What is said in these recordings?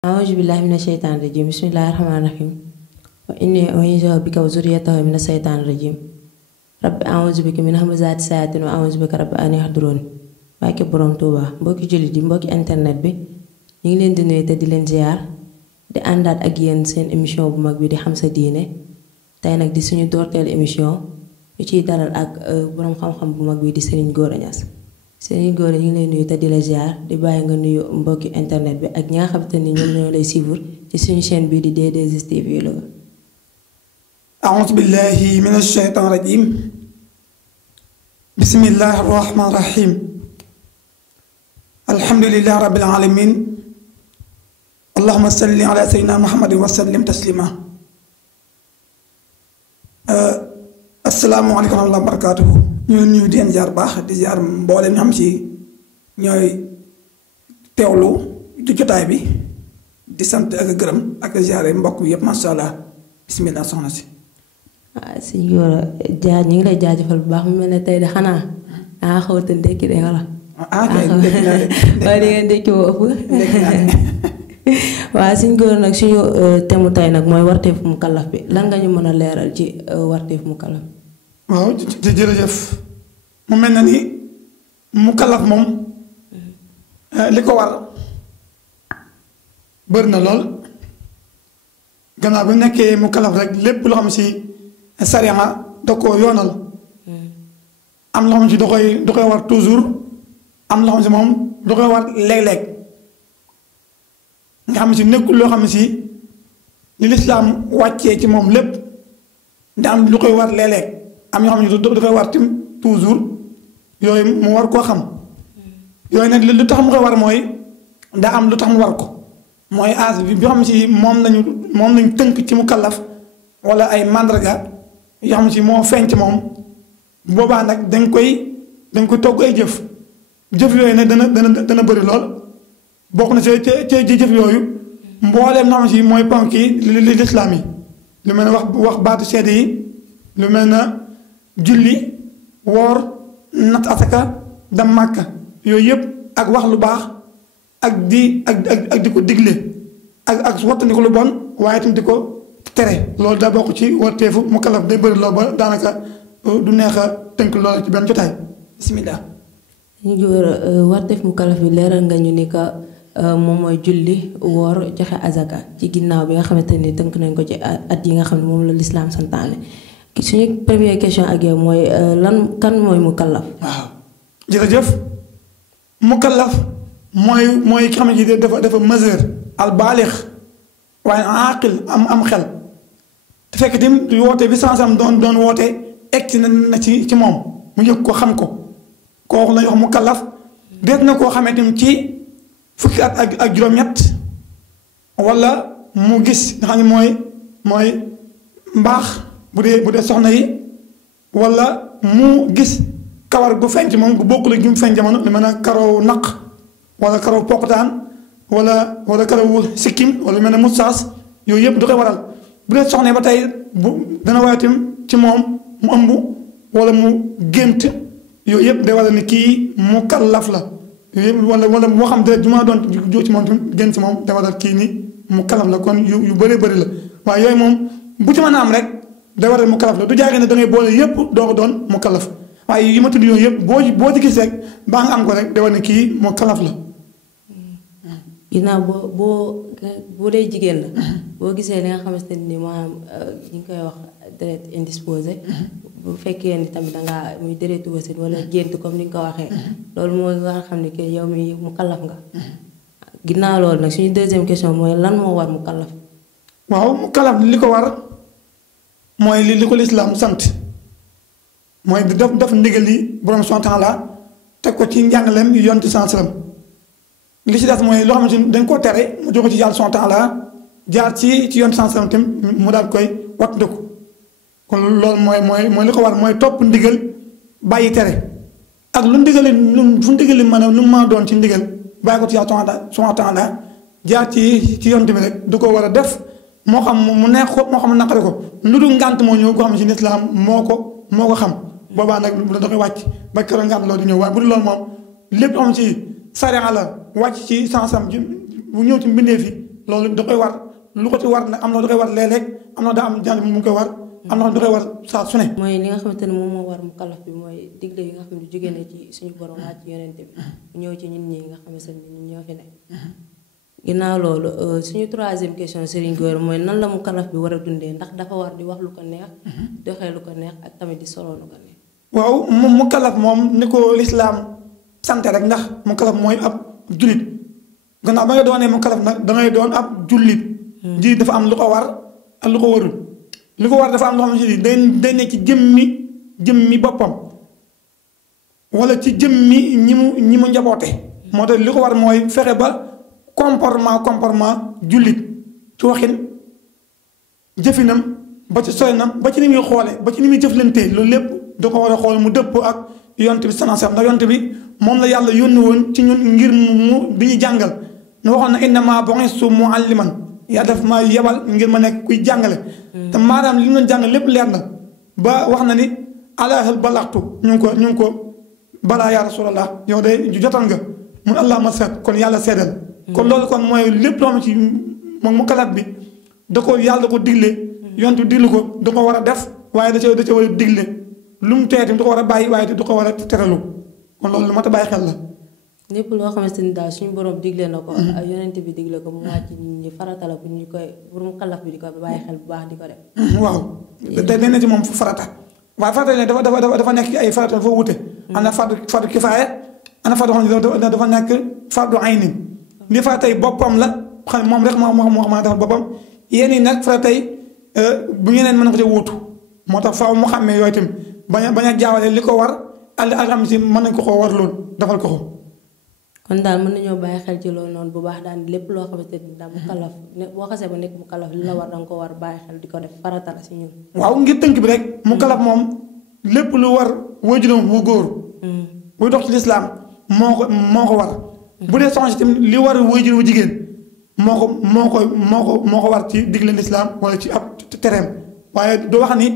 أعوذ بالله من الشيطان الرجيم بسم الله الرحمن الرحيم وإني أعيذها بك وذريتها من الشيطان الرجيم رب أعوذ بك من همزات الشياطين وأعوذ بك رب أن يحضرون barke borom Touba mbokki jullit yi mbokki internet bi ñu ngi leen di nuyu te di leen ziar di àndaat ak yéen seen émission bu mag bi di xam sa diine tey nag di suñu doorteel émission ñu ciy dalal ak borom xam-xam bu mag bi di Serigne Gora Niass Serigne Gora ñu ngi lay nuyu te di la ziar di bàyyi nga nuyu mbokki internet bi ak ñi nga xamante ni ñoom ñoo lay suivre ci suñu chaîne bi di D2STV Louga. أعوذ بالله من الشيطان الرجيم بسم الله الرحمن الرحيم الحمد لله رب العالمين اللهم صل على سيدنا محمد وسلم تسليما السلام عليكم ورحمة الله وبركاته ñu di leen ziar baax di ziar mboolem ñu xam ci ñooy teewlu ci jotaay bi di sant ak gërëm ak ziare mbokk yëpp macha allah bismillah soxna si. Sëñ Gora jaar ñu ngi lay jaajëfal bu baax mu mel ne tey de xanaa dangaa xaw a ndekki de wala. kay ndekki naa de waaye di ngeen ndekki woo ëpp. waaw Sëñ Gora nag suñu temu tey nag mooy warteefu mu kallaf bi lan nga ñu mën a leeral ci warteefu mu kallaf. waaw jërëjëf mu mel na ni mu kallaf moom li ko war bëri na lool gannaaw bi nekkee mu kallaf rek lépp loo xam si sariya da ko yoonal am loo xam si da koy war toujours am loo xam si moom da koy war léeg-léeg nga xam si nekkul loo xam si li lislaam wàccee ci moom lépp da am lu koy war léeg-léeg am yoo xam ne da koy war tim toujours yooyu mu war koo xam yooyu nag lu tax mu koy war mooy daa am lu tax mu war ko mooy âge bi xam si moom lañu tënk ci mu kallaf wala ay màndarga yoo xam si moo feeñ ci moom boobaa nag danga koy togg ay jëf yooyu nag dana bëri lool bokk na ci jëf yooyu mbooleem na xam si mooy ponk yi li lislaam yi lu mel ne wax baatu seede yi lu mel na julli woor nat asaka dem màkka yooyu yëpp ak wax lu baax ak di ko digle ak wattandi lu bon waaye itam di ko tere loolu daa bokk ci warteefu mu kallaf day bëri loolu ba daanaka du neex a tënk loolu ci benn jotaay bismillah. ñu Gora warteef mu kallaf bi leeral nga ñu ni ka moom mooy julli woor joxe azaka ci ginnaaw bi nga xamante ni tënk nañ ko ci at yi nga xam ne moom la lislaam santaane suñu première question ak yow mooy kan mooy mu kallaf. waaw jërëjëf mu kallaf mooy ki xam ne dafa majeur al baalix waaye aqil am xel te fekk tim woote bi sansam doon woote egg na ci moom mu yëg ko xam ko kooku la ñu wax mu kallaf deet na koo xamee tim ci fukki at ak juróom-ñett wala mu gis nga xam ne mooy mbaax bu dee soxna yi wala mu gis kawar gu feeñ ci moom gu bokkul ak gi mu feeñ jamono lu mel ne karaw naq wala karaw poqtaan wala karaw sikkim wala lu mel ne mustaas yooyu yëpp du koy waral bu dee soxna yi ba tey dana wayatim ci moom mu ëmb wala mu gént yooyu yëpp day waral ni kii mu kallaf la yooyu yëpp wala moo xam dara ju ma doon jóg ci moom tam gént ci moom day waral kii ni mu kallaf la kon yu bëree bëri la waaye yooyu moom bu ci mën a am rek day waral mu kallaf la du jaage ne da ngay boole yëpp doo ko doon mu kallaf waaye yi ma tudd yooyu yëpp boo ci gis rek baa nga am ko rek day war ne kii mu kallaf la. ginnaaw boo dee jigéen la boo gisee li nga xamante ni maanaam ñu ngi koy wax deret indisposé bu fekkee ni tamit dangaa muy deretu wasin wala gént comme ni nga ko waxee loolu mooy nga xam ne que yow mi mu kallaf nga ginnaaw loolu nag suñu deuxième question mooy lan moo war mu kallaf. waaw mu kallaf li ko war mooy li ko lislaam sant mooy def ndigal yi borom subhaanahu wa taala teg ko ci njàngaleem yoon ci sansalam li ci des mooy loo xamante ni dañ koo tere mu jóge ci yàlla subhaanahu wa taala jaar ci yoon sansalam tam mu daal koy wattandiku kon loolu mooy li ko war mooy topp ndigal bàyyi tere ak lu ndigali fu ndigali mën a lu mën a doon ci ndigal bàyyi ko ci yàlla subhaanahu wa taala jaar ci yoon tamit rek du ko war a def moo xam mu neex ko moo xam mu naqari ko lu dul ngànt moo ñëw koo xam ne si lislaam moo ko xam boobaa nag da koy wàcc ba keroog ngànt loolu di ñëw waaye bu dul loolu moom lépp am ci sariya la wàcc ci sansam bu ñëw ci mbindeef yi loolu da koy war lu ko ci war nag am na da koy war léeg-léeg am na daa am jàng mu koy war am na da koy war saa su ne. mooy li nga xamante ne moom moo war mu kalaf bi mooy digle yi nga xam ne jóge na ci suñu borom wàcc yonente bi ñëw ci ñun ñi nga xamante ne ñun ñoo fi ne. ginnaaw loolu suñu troisième question Serigne Gora mooy nan la mu kalaf bi war a dundee ndax dafa war di wax lu ko neex. doxee lu ko neex ak tamit di solo lu ko neex. waaw moom mu kalaf moom ni ko lislaam sant rek ndax mu kalaf mooy ab jullit gannaaw ba nga doonee mu kalaf nag dangay doon ab jullit. ji dafa am lu ko war ak lu ko warul. li ko war dafa am loo xamante ni day ne ci jëmmi boppam wala ci jëmmi ñi mu njaboote. moo tax li ko war mooy fexe ba comportement jullit ci waxin jëfinam ba ci soynam ba ci ni muy xoole ba ci ni muy jëflantee loolu lépp da ko war a xool mu dëpp ak yonte bi sanasam ndax yonte bi moom la yàlla yónni woon ci ñun ngir mu di ñu jàngal ne waxoon na innama bu'istu mu'alliman yaa def ma yebal ngir ma nekk kuy jàngale. te maanaam li ñu doon jàngale lépp leer na ba wax na ni ala hal balaxtu ñu ngi ko balaa yaa rasulallah yow de jotal nga mun allah ma seet kon yàlla seedal. kon loolu kon mooy lépp loo xam ci moom mu kalaf bi da ko yàlla da ko digle. yontu digle ko da ko war a def waaye da ca war a digle lu mu tee da ko war a bàyyi waaye da ko war a teralu kon loolu lu mat a bàyyi xel la. lépp loo xamante ni daal suñu borom digle na ko. ak yonent bi digle ko mu wàcc ñi farata la bu ñu koy pour mu kalaf bi di ko bàyyi xel bu baax di ko def. waaw day na ci moom farata waaye farata ne dafa nekk ay farata dafa wute. am na fardu kifaaya am na fardu xam ne dafa nekk fardu ayni li faratay boppam la xam moom rek moo xam ne dafa boppam yéen yi nag faratay bu ñeneen mën na ko ci wuutu moo tax faaw mu xàmmee yooyu itam bañ a jaawale li ko war ak xam si mën nañ ko war loolu defal ko. kon daal mën nañoo bàyyi xel ci loolu noonu bu baax daan lépp loo xamante ni daal mu kalaf ne boo xasee ba nekk mu kalaf li la war danga ko war bàyyi xel di ko def farata la si ñun. waaw ngir tënk bi rek. mu kalaf moom lépp lu war waajuram bu góor. buy dox ci lislaam moo ko war. bu dee soxna si tamit li war waajur bu jigéen moo ko war ci digle lislaam wala ci ab tereem waaye doo wax ni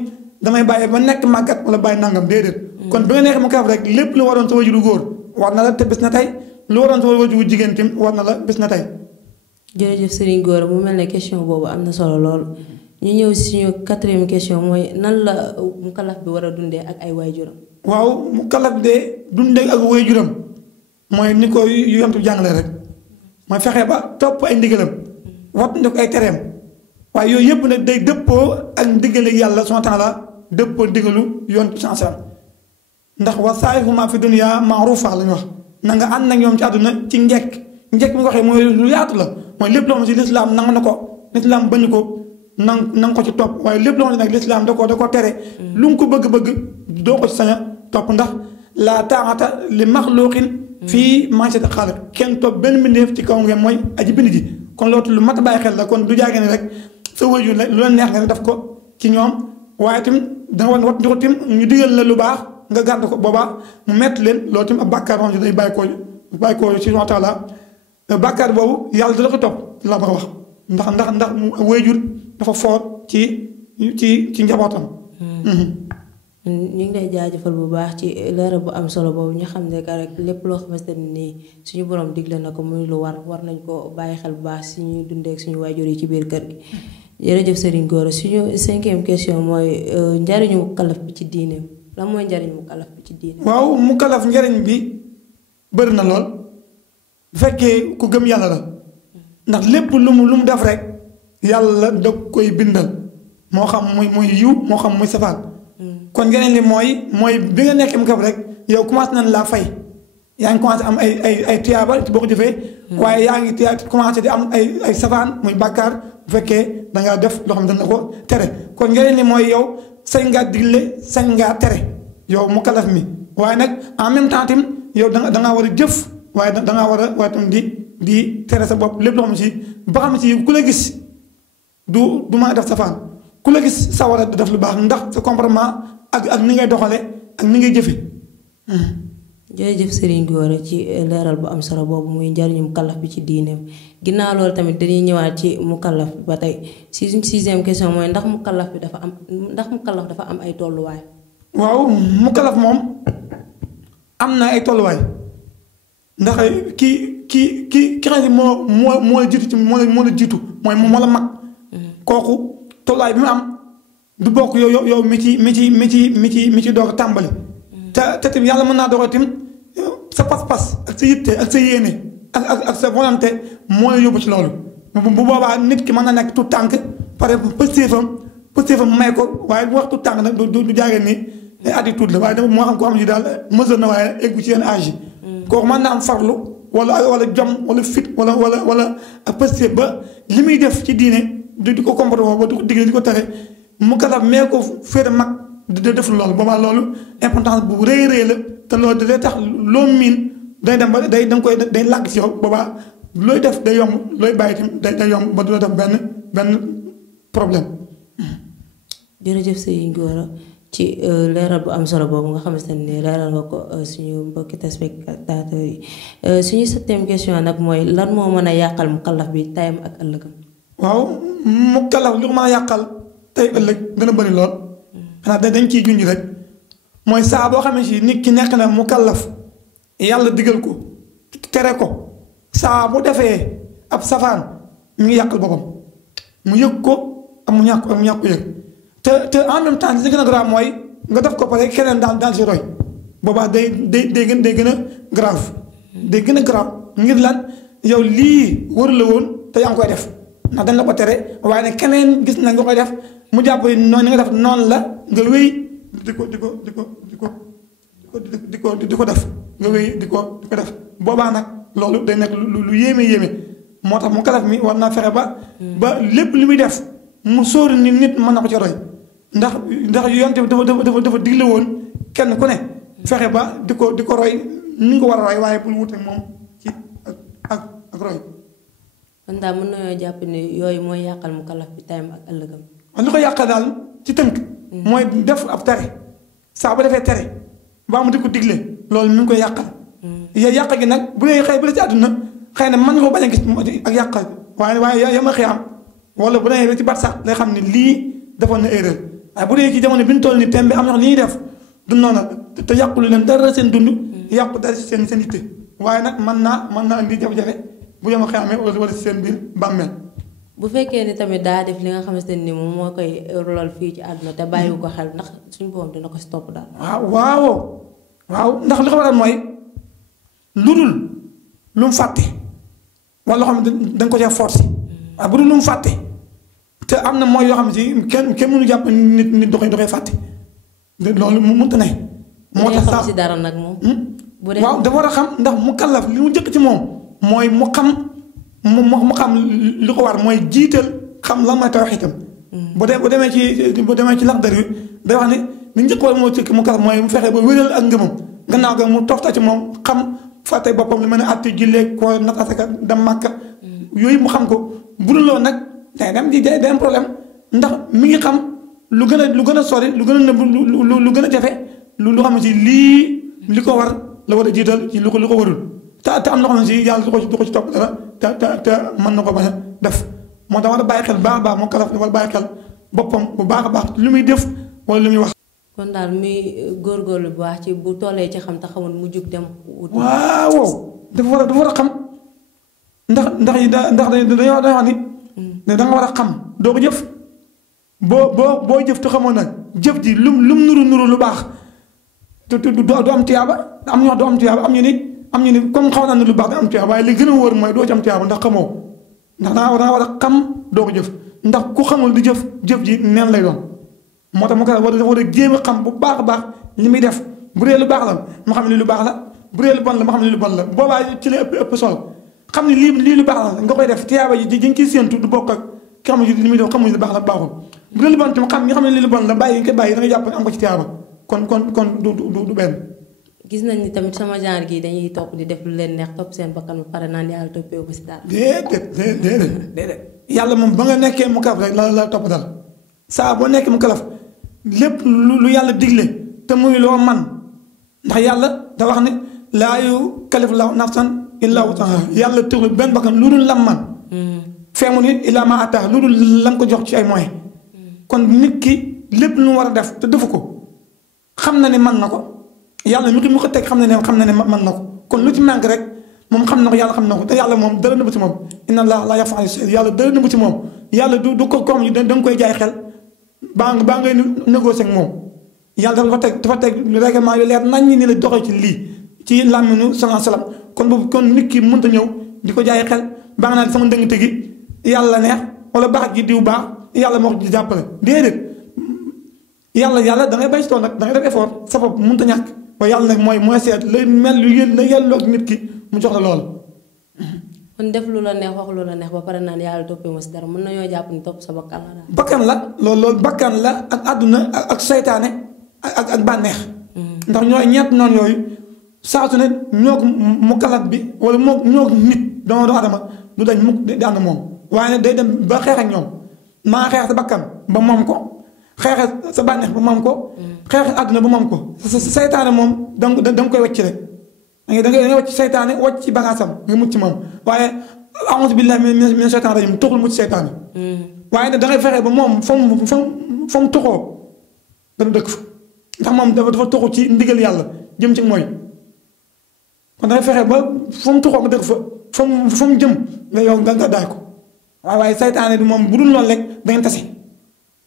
damay bàyyi ba nekk màggat wala bàyyi nangam déedéet. kon bi nga nekk mu kalaf rek lépp lu waroon sa waajur bu góor war na la te bis na tey. lu waroon sa waajur bu jigéen tim war na la bis na tey. jërëjëf Serigne Gora mu mel ne question boobu am na solo lool ñu ñëw si suñu quatrième question mooy nan la mu kalaf bi war a dundee ak ay waajuram. waaw mu kalaf de dundee ak waajuram mooy ni ko yontu jàngale rek mooy fexe ba topp ay ndigalam wattu ko ay tereem waaye yooyu yëpp nag day dëppoo ak ndigale yàlla subhaanahu wa taala dëppoo ndigalu yontu sansam ndax wa saahibhuma fi dunya ma'rufa la ñu wax. na nga ànd nag ñoom ci àdduna ci njekk bi nga waxee mooy lu yaatu la mooy lépp loo xam si lislaam nangu na ko lislaam bañu ko na nga ko ci topp waaye lépp loo xam ne nag lislaam da ko tere lu nga ko bëgg-bëgg doo ko ci sañ a topp ndax la taa'ata li maxluqin fii ma'siyati xaaliq kenn topp benn mbindeef ci kaw ngeen mooy aji bind ji kon loolu lu mat a bàyyi xel la kon du jaage ne rek sa waajur la lu la neex nga def ko ci ñoom waaye tamit danga war wat di ko tim ñu digal la lu baax nga gàdd ko boobaa mu metti leen loolu tamit ab bàkkaar boo xam ne day bàyyi koo ci wa taala bàkkaar boobu yàlla dala ko topp la ba wax ndax waajur dafa foor ci njabootam. ñu ngi lay jaajëfal bu baax ci leeral bu am solo boobu ñu xam ne que rek lépp loo xamante ne nii suñu borom digle na ko muy lu war nañ ko bàyyi xel bu baax si ñuy dundee ak suñu waajur yi ci biir kër gi. jërëjëf Serigne Gora suñu cinquième question mooy njariñu mu kalaf bi ci diineem. lan mooy njariñ mu kalaf bi ci diine. waaw mu kalaf njariñ bi bëri na lool bu fekkee ku gëm yàlla la ndax lépp lu mu def rek yàlla da koy bindal moo xam muy yiw moo xam muy safaan. kon njariñ li mooy bi nga nekkee mu kalaf rek yow commencé nañ laa fay yaa ngi commencé am ay tiyaaba boo ko jëfee. waaye yaa ngi commencé di am ay safaan muy bàkkaar bu fekkee dangaa def loo xam ne dana ko tere kon njariñ li mooy yow. sañ ngaa digle sañ ngaa tere yow mu kalaf mi waaye nag en même temps tim yow da ngaa war a jëf waaye da ngaa war a waaye tam di tere sa bopp lépp loo xam si ba xam si ku la gis du mën a def safaan ku la gis sa war a def lu baax ndax sa comportement ak ni ngay doxale ak ni ngay jëfe jërëjëf Serigne Gora ci leeral bu am solo boobu muy njariñu mu kalaf bi ci diineem ginnaaw loolu tamit dañuy ñëwaat ci mu kalaf bi ba tey si suñ sixième question mooy ndax mu kalaf dafa am ay tolluwaay. waaw mu kalaf moom am na ay tolluwaay ndax ki xam ne moo la jiitu ci moo la jiitu moo la mag. kooku tolluwaay bi mu am du bokk yow mi ci doog a tàmbali. te tamit yàlla mën naa dogal tamit sa pas-pas ak sa yitte ak sa yéene ak sa volonté moo la yóbbu ci loolu. bu boobaa nit ki mën na nekk tout tànk pare pëstéefam may ko waaye bu wax tout tànk nag du jaagee ni attitude la waaye dama moo xam koo xam ne daal mesure na waaye eggu ci yenn âge yi. kooku mën naa am farlu wala jom wala fit wala ak pëstéef ba li muy def ci diine di ko comporté woo ba di ko digle di ko tere mu kalaf mee ko féete mag di def loolu boobaa loolu importance bu rëy la te loolu day tax loo miin day dem ba day làgg ci yow boobaa looy def day yomb looy bàyyi itam day yomb ba du la def benn problème. jërëjëf sëñ Gora ci leeral bu am solo boobu nga xamante ne leeral nga ko suñu mbokki téléspectateurs yi suñu septième question nag mooy lan moo mën a yàqal mukallaf bi tayam ak ëllëgam. waaw mukallaf li ko mën a yàqal tey ëllëg dana bëri lool. xanaa dañ ciy junj rek mooy saa boo xam ne si nit ki nekk na mukallaf yàlla digal ko tere ko saa bu defee ab safaan mi ngi yàqal boppam mu yëg ko ak mu ñàkk ko yëg. te en même temps li gën a grave mooy nga def ko pare keneen daal si roy boobaa day gën a grave day gën a grave ngir lan yow lii wër la woon te yaa ngi koy def ndax dañ la ko tere waaye nag keneen gis na nga koy def mu jàpp noonu nga def noonu la nga wéy di ko def nga wéy di ko def boobaa nag loolu day nekk lu yéeme moo tax mu kalaf mi war naa fexe ba lépp li muy def mu sóori ni nit mën na ko ci roy ndax yonte bi dafa digle woon kenn ku ne fexe ba di ko roy ni nga ko war a roy waaye bul wute moom ci ak roy. kon daal mën nañoo jàpp ne yooyu mooy yàqal mu kalaf bi tayam ak ëllëgam. li ko yàqal daal ci tënk. mooy def ab tere saa bu defee tere ba mu di ko digle loolu mi ngi koy yàqal. yàq gi nag bu dee xëy bu dee ci àdduna xëy na mën nga ko bañ a gis ak yàqal waaye yama xiyam wala bu demee ba ci bat sax lay xam ne lii defoon na erreur waaye bu dee ci jamono bi ñu toll nii thème bi am na li ñuy def du noonu te yàqulu leen dara seen dund yàqu dara seen yitte waaye nag mën naa indi jafe-jafe bu yema xamee wala si seen biir bàmmeel. bu fekkee ni tamit daa def li nga xamante ni moom moo koy lool fii ci àdduna te bàyyiwu ko xel ndax suñu borom dina ko si topp daal. waaw ndax li ko waral mooy lu dul lu mu fàtte wala loo xam ne da nga ko cee forcé waaye bu dul lu mu fàtte. te am na mooy yoo xam ne si kenn mënu jàpp nit doxee fàtte loolu mu mënta ne. moo tax sax si dara nag moom. waaw dafa war a xam ndax mu kallaf li mu njëkk ci moom mooy mu xam li ko war mooy jiital xam lan mooy tawhiidam. bu demee ci Laxdari day wax ne li njëkk war moo ci mu kallaf mooy mu fexe ba wéral ak ngëmam gannaaw ga mu tofta ci moom xam fàtte boppam li mën a àtte jullee ko nat asaka dem Màkka yooyu mu xam ko bu dul loolu nag. day am problème ndax mi ngi xam lu gën a sori lu gën a nëbb lu gën a jafe lu xam ne si li ko war la war a jiital ci lu ko warul te am na xam ne si yàlla du ko ci topp dara te mën na ko bañ a def moo tax war a bàyyi xel baax a baax moo kalaf war a bàyyi xel boppam bu baax a baax lu muy def wala lu muy wax. kon daal muy góorgóorlu bu baax ci bu tollee ci xam te xamul mu jug dem. waaw dafa war a xam ndax dañoo wax ni. ne da nga war a xam doo ko jëf boo jëf te xamoon nag jëf ji lum nuru lu baax du am tiyaaba am ñu wax du am tiyaaba am ñu ni comme xaw naa ne lu baax da am tiyaaba waaye li gën a wóor mooy doo ci am tiyaaba ndax xamoo ndax da nga war a xam doo ko jëf ndax ku xamul di jëf ji neen lay doon moo tax mu ko dafa war a jéem a xam bu baax a baax li muy def bu dee lu baax la ma xam ne lu baax la bu dee lu bon la ma xam ne lu bon la boobaa ci la ëpp solo xam ne lii lu baax la nga koy def tiyaaba ji dañ ciy séentu du bokk ak ki xam ne li muy def xamuñ lu baax la baaxul bu dee lu bon tam xam nga xam ne lii lu bon la bàyyi nga koy bàyyi da nga jàpp am ko ci tiyaaba kon du benn. gis nañ ni tamit sama genre gi dañuy topp di def lu leen neex topp seen bakkan ba pare naan yàlla toppee ko si daal. déedéet yàlla moom ba nga nekkee mu kalaf rek la topp dal saa boo nekkee mu kalaf lépp lu yàlla digle te muy loo man ndax yàlla da wax ne laa yukallifu llaahu nafsan illaa wus'ahaa yàlla tëxlu benn bakkan lu dul lam man feemu ni illaa maa ataahaa lu dul lam ko jox ci ay moyens kon nit ki lépp lu mu war a def te defu ko xam na ne man na ko yàlla mi ko teg xam na ne mën na ko kon lu ci manqué rek moom xam na ko yàlla xam na ko te yàlla moom dara nëbb ci moom inna allah la yaxfa an shay yàlla dara nëbb ci moom yàlla du ko comme da nga koy jaay xel baa ngay négocier ak moom yàlla dafa teg règlement yu leer nañ ñi ni la doxee ci lii ci làmminu salaam kon boobu kon nit ki mënta ñëw di ko jaay xel baa nga naan sama ndëng tegi yàlla neex wala baax ji diw baax yàlla moo ko di jàppale déedéet yàlla da ngay bay si tool nag da ngay def effort sa bopp mënta ñàkk waaye yàlla nag mooy seet lay mel lu yël la yelloo ak nit ki mu jox la loolu. kon def lu la neex wax lu la neex ba pare naan yàlla toppee ma si dara mën nañoo jàpp ni topp sa bakkan la daal. bakkan la loolu bakkan la ak àdduna ak seytaane ak bànneex. ndax ñooy ñett noonu yooyu saa su ne ñoo ko mu kalat bi wala ñoo ko nit doomu aadama du dañ mukk di ànd moom waaye day dem ba xeex ak ñoom maa xeex sa bakkan ba moom ko xeex sa bànneex ba moom ko. xeex àdduna ba moom ko seytaane moom da nga koy wàcc rek. da ngay wàcc seytaane wàcc ci bagaasam nga mucc moom waaye a'uuzu billaahi mina seytaani rajiim tuxul mucc seytaane. waaye nag da ngay fexe ba moom fa mu tuxoo dana dëkk fa ndax moom dafa tuxu ci ndigal yàlla jëm ci mooy kon da ngay fexe ba fa mu tuxoo nga dëkk fa mu jëm nga yow nga daay ko waaye seytaane bi moom bu dul loolu rek da ngeen tase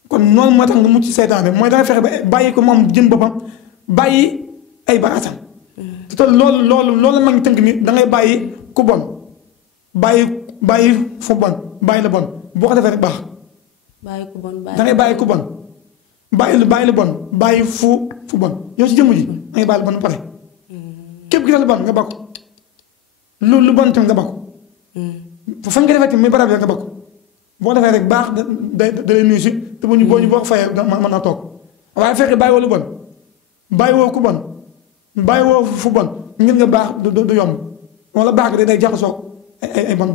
kon noonu moo tax nga mucc seytaane mooy da ngay fexe ba bàyyi ko moom jëm boppam bàyyi ay bagaasam. te loolu mag ñi tënk ni da ngay bàyyi ku bon bàyyi fu bon bàyyi la bon boo ko defee rek baax. bàyyi ku bon da ngay bàyyi ku bon bàyyi la bon bàyyi fu bon yow ci jëmm ji da ngay bàyyi la bon ba pare. képp ki def lu bon nga bakku lu bon tamit nga bakku. fa nga defee tamit muy barab nga bakku boo defee rek baax da lay nuyu si te boo ko fayee mën naa toog waaye fexe bàyyi woo lu bon bàyyi woo ku bon. bàyyi woo fu bon ngir nga baax du yomb wala baax gi day jaxasoo ay bon.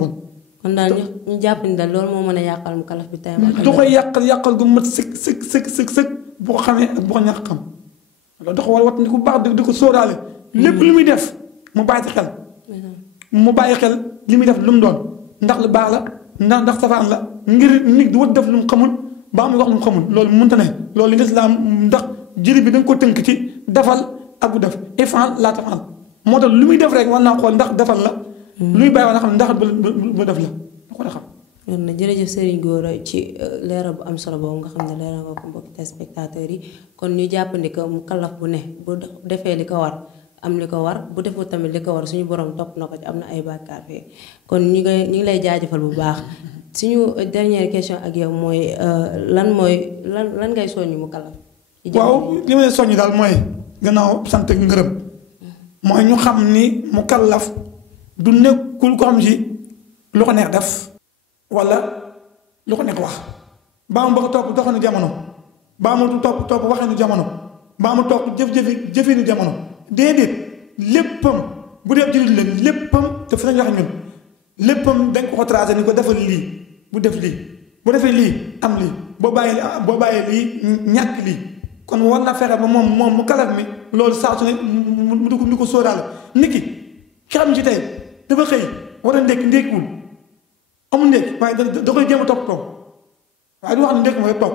kon daal ñu jàpp ni daal loolu moo mën a yàqal mu kalaf bi tey. du koy yàqal gu mat sëkk bu ko xamee ak bu ko ñàkk xam loolu dafa war a wat ni ku baax di ko sóoraale. lépp lu muy def mu bàyyi ci xel. mu bàyyi xel li muy def lu mu doon ndax lu baax la ndax safaan la ngir nit di wat def lu mu xamul ba muy wax lu mu xamul loolu mënta ne loolu li lislaam ndax jëri bi da nga ko tënk ci defal. ak bu def ifal laa tafal moo tax lu muy def rek war naa xool ndax defal la. luy bàyyi war na xam ndax bu def la da ko xam. yoon na jërëjëf Serigne Gora ci leeral bu am solo boobu nga xam ne leeral nga ko mbokki téléspectateurs yi kon ñu jàppandi que mu kallaf bu ne bu defee li ko war am li ko war bu defoo tamit li ko war suñu borom topp na ko ci am na ay bàkkaar fii kon ñu ngi lay jaajëfal bu baax suñu dernière question ak yow mooy lan ngay soññu mu kallaf. waaw li ma leen soññu daal mooy. gannaaw sant ak ngërëm mooy ñu xam ni mu kallaf du nekkul ko xam si lu ko neex def wala lu ko neex wax baa mu bëgg topp doxinu jamono baa mu topp waxinu jamono baa mu topp jëfinu jamono déedéet léppam bu dee jullit la léppam te fi nañu wax ñun léppam dañ ko tracé ni ko defal lii bu def lii bu defee lii am lii boo bàyyee lii ñàkk lii kon war na fexe ba moom mu kalaf mi loolu saa su ne mu ko sóoraale nit ki xam ci tey dafa xëy war a ndékkiwul amul ndékki waaye da koy jéem a toog waaye du wax ne ndékki mooy toog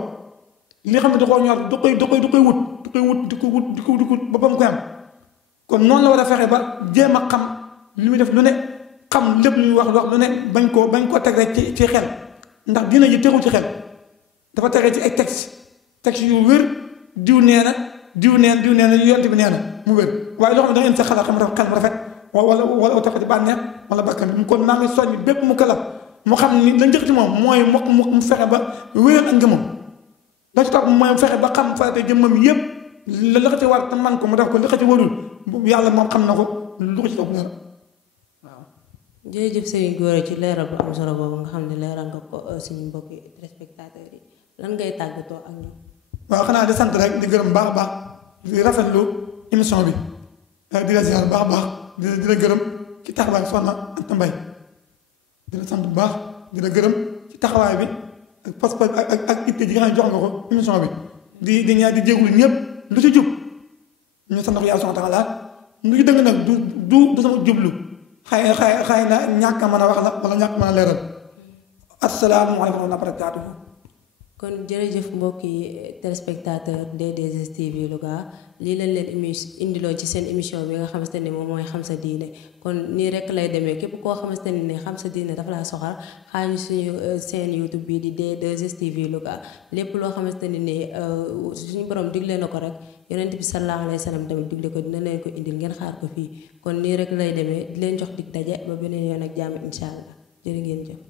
li xam ne da koo ñor da koy wut ba mu koy am kon noonu la war a fexe ba jéem a xam li muy def lu ne xam lépp lu muy wax lu ne bañ koo teg rek ci xel ndax dina ji tegu ci xel dafa tege ci ay texte yu wér. diw nee na yonent bi nee na mu wér waaye loo xam ne da ngeen sa xalaat xam rafet wala tax ci bànneex wala bakkan kon maa ngi soññ bépp mu kalaf mu xam ni la njëkk ci moom mooy mu fexe ba wéyal ak ngëmam la ci topp mooy mu fexe ba xam farate jëmmam yépp la ko ci war te man ko mu def ko li ko ci warul yàlla moom xam na ko lu ko ci topp dara waaw. jërëjëf Serigne Gora ci leeral bu am solo boobu nga xam ne leeral nga ko suñu mbokki téléspectateurs yi lan ngay tàggatoo ak ñoom. waaw xanaa di sant rek di gërëm baax a baax di rafetlu émission bi di la ziar baax a baax di la gërëm ci taxawaay bi soxna Anta Mbaye di la sant bu baax di la gërëm ci taxawaay bi ak pas-pas ak itte ji nga xam ne jox nga ko émission bi di ñaar di jéegulu ñëpp lu ci jub ñu sant ko yàlla subhanahu wa taala lu ci dëgg nag du sama jublu xëy na ñàkk a mën a wax la wala ñàkk a mën a leeral asalaamaaleykum wa rahmatulah. kon jërëjëf mbokki téléspectateur D2STV Louga lii lañ leen indiloo ci seen émission bi nga xamante ne moom mooy xam sa diine kon nii rek lay demee képp koo xamante ne xam sa diine dafa laa soxal xaañu suñu seen YouTube bii di D2STV Louga lépp loo xamante ne ni suñu borom digle na ko rek yonent bi sallallahu alayhi wa sallam tamit digle ko dina leen ko indil ngeen xaar ko fii kon nii rek lay demee di leen jox dig daje ba beneen yoon ak jàmm incha allah jërë ngeen jëf